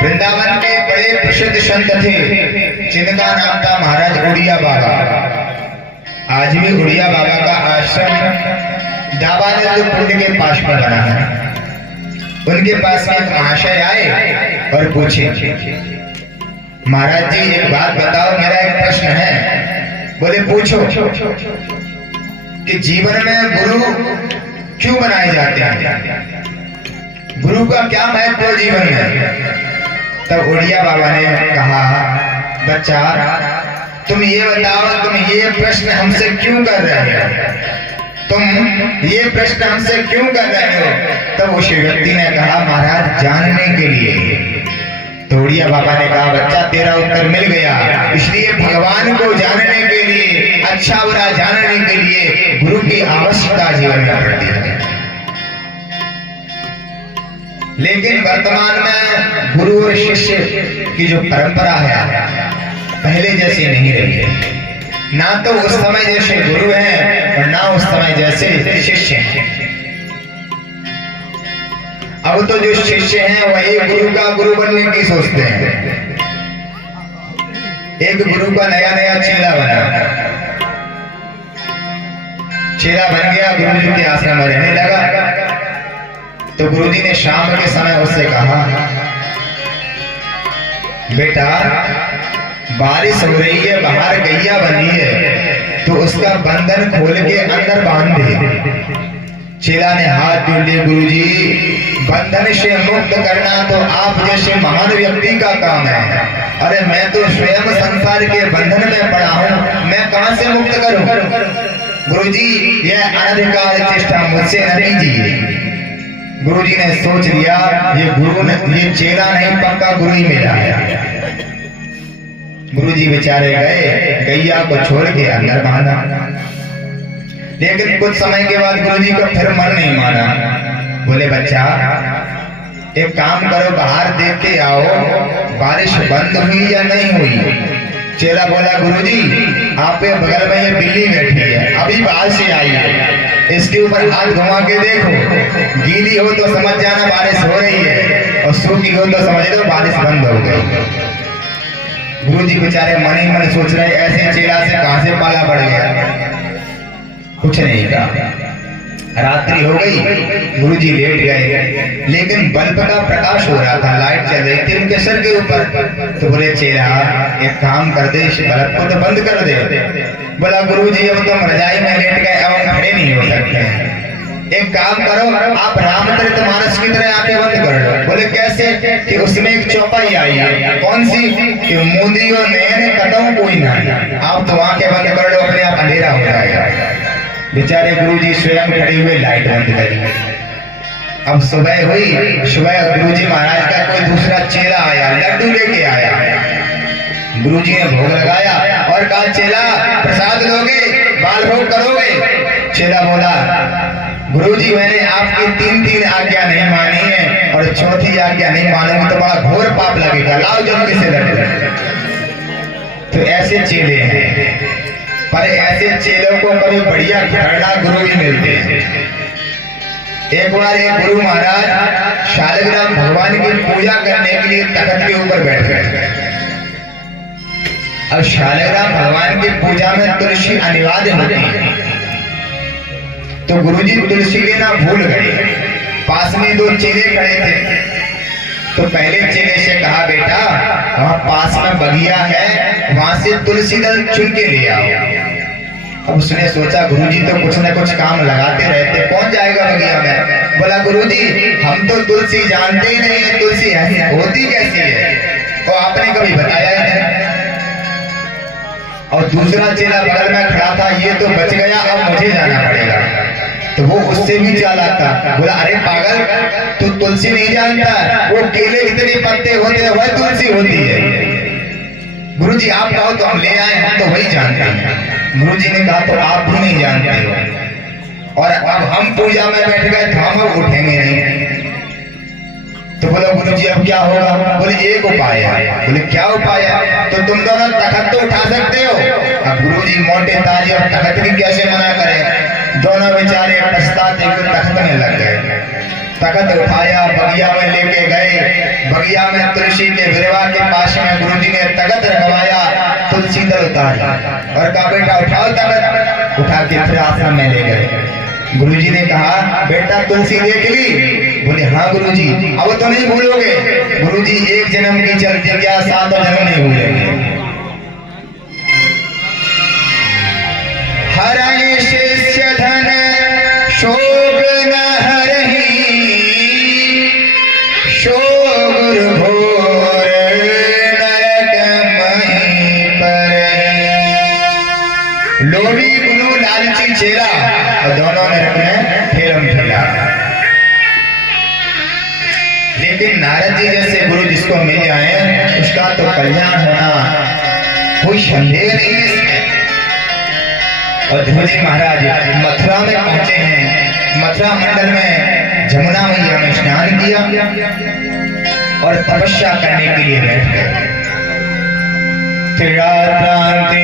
वृंदावन के बड़े प्रसिद्ध संत थे जिनका नाम था महाराज उड़िया बाबा। आज भी उड़िया बाबा का आश्रम दावानंद कुंड के पास में बना है। उनके पास में एक महाशय आए और पूछे, महाराज जी एक बात बताओ, मेरा एक प्रश्न है। बोले पूछो। कि जीवन में गुरु क्यों बनाए जाते हैं, गुरु का क्या महत्व है जीवन में? तब उड़िया बाबा ने कहा, बच्चा तुम ये बताओ, तुम ये प्रश्न हमसे क्यों कर रहे हो? तुम ये प्रश्न हमसे क्यों कर रहे हो? तब उस व्यक्ति ने कहा, महाराज जानने के लिए। तो उड़िया बाबा ने कहा, बच्चा तेरा उत्तर मिल गया। इसलिए भगवान को जानने के लिए, अच्छा बुरा जानने के लिए गुरु की आवश्यकता जीवन में पड़ती है। लेकिन वर्तमान में गुरु और शिष्य की जो परंपरा है पहले जैसी नहीं रही है। ना तो उस समय जैसे गुरु हैं और ना उस समय जैसे शिष्य हैं। अब तो जो शिष्य हैं वही गुरु का गुरु बनने की सोचते हैं। एक गुरु का नया नया चेला बना, चेला बन गया, गुरु जी के आश्रम में रहने लगा। तो गुरुजी ने शाम के समय उससे कहा, बेटा बारिश हो रही है, बाहर गैया बनी है, तो उसका बंधन खोल के अंदर बांध दे। चेला ने हाथ जोड़ लिए, गुरुजी बंधन से मुक्त करना तो आप जैसे महान व्यक्ति का काम है। अरे मैं तो स्वयं संसार के बंधन में पड़ा हूँ, मैं कहां से मुक्त करूं? गुरुजी यह अनधिकार चेष्टा मुझसे न कीजिए। गुरुजी ने सोच लिया ये चेला नहीं, पक्का गुरु ही मिला है। गुरुजी बेचारे गए, गैया को छोड़ के अंदर बांधा। लेकिन कुछ समय के बाद गुरुजी को फिर मन नहीं माना। बोले बच्चा एक काम करो, बाहर देख के आओ बारिश बंद हुई या नहीं हुई। चेला बोला, गुरुजी आपके बगल में ये बिल्ली बैठी है, अभी बाहर से आई है, इसके ऊपर हाथ घुमा के देखो, गीली हो तो समझ जाना बारिश हो रही है, और सूखी हो तो समझ लो बारिश बंद हो गई। गुरुजी बेचारे मन ही मन सोच रहे, ऐसे चेला से कहां से पाला पड़ गया। कुछ नहीं कहा। रात्रि हो गई, गुरुजी लेट गए, लेकिन बल्ब का प्रकाश हो रहा था, लाइट चल रही थी उनके सर के ऊपर। तो बोले चेला एक काम कर दे, इस बल्ब को तो बंद कर दे। बोला गुरुजी अब तुम रजाई में लेट गए, अब हम खड़े नहीं हो सकते। एक काम करो, आप रामचरितमानस की तरह आंखें बंद कर लो। बोले कैसे? कि उसमें एक चौपाई आई है। कौन सी? कि मोदी और नयन कदम कोई नहीं। आप तो आंखें बंद कर लो, अपने आप अंधेरा हो जाएगा। बेचारे गुरुजी स्वयं खड़े हुए लाइट बंद करी। अब सुबह हुई, सुबह गुरुजी महाराज का कोई दूसरा चेला आया, लड्डू लेके आया। गुरुजी ने भोग लगाया और कहा, चेला प्रसाद लोगे, बाल भोग करोगे? चेला बोला, गुरुजी मैंने आपकी तीन आज्ञा नहीं मानी है और चौथी आज्ञा नहीं मानूंगी तो बड़ा घोर पाप लगेगा, लाओ जल्दी से लड्डू। तो ऐसे चेले हैं, पर ऐसे चेलों को कभी बढ़िया घरड़ा गुरु भी मिलते हैं। एक बार एक गुरु महाराज शालिग्राम भगवान की पूजा करने के लिए तख्त के ऊपर बैठ गए। अब शालिग्राम भगवान की पूजा में तुलसी अनिवार्य होती है, तो गुरुजी तुलसी लेना भूल गए। पास में दो चेले खड़े थे, तो पहले चेले से कहा, बेटा वहां पास में बगिया है, वहां से तुलसी दल चुन के ले आओ। अब उसने सोचा गुरुजी तो कुछ न कुछ काम लगाते रहते, कौन जाएगा बगिया में? बोला गुरुजी हम तो तुलसी जानते ही नहीं है, तुलसी होती कैसी है, तो आपने कभी बताया ही नहीं। और दूसरा चेला बगल में खड़ा था, ये तो बच गया, अब मुझे जाना पड़ेगा। तो वो उससे भी चालाक था। बोला, अरे पागल तू तुलसी नहीं जानता, वो केले इतने पत्ते होते हैं, वह तुलसी होती है। गुरुजी आप कहो तो हम ले आए, हम तो वही जानते हैं। गुरुजी ने कहा, तो आप भी नहीं जानते हो, और अब हम पूजा में बैठ गए तो हम अब उठेंगे नहीं। तो बोलो गुरुजी अब क्या होगा? बोले एक उपाय है। बोले क्या उपाय है? तो तुम दोनों तख्त तो उठा सकते हो। अब गुरुजी मोटे ताजे और तख्त की कैसे मना करें? दोनों बेचारे पछताते हुए तख्त में लग गए। तख्त उठाया, बगिया में लेके गए। बगिया में तुलसी के विरवा के पास में गुरुजी ने तख्त रखवाया, तुलसी दल उतारा और कहा बेटा उठाओ तख्त। उठा के फिर आश्रम में ले गए। गुरुजी ने कहा बेटा तुलसी देख ली? बोले हाँ गुरुजी। अब तो नहीं भूलोगे? गुरुजी एक जन्म की चलती क्या 7 जन्म नहीं भूलेंगे। हरहि शिष्य धन शोक न हरहि, शोक गुरु घोर नरक मही परहि। लोभी गुरु लालची चेला और दोनों नरक में ठेलम ठेला। लेकिन नारद जी जैसे गुरु जिसको मिल जाए उसका तो कल्याण होना कोई संदेह नहीं है इसमें। और ध्रुव जी महाराज मथुरा में पहुंचे हैं। मथुरा मंडल में जमुना मैया में स्नान किया और तपस्या करने के लिए बैठ गए। त्रिरात्रांते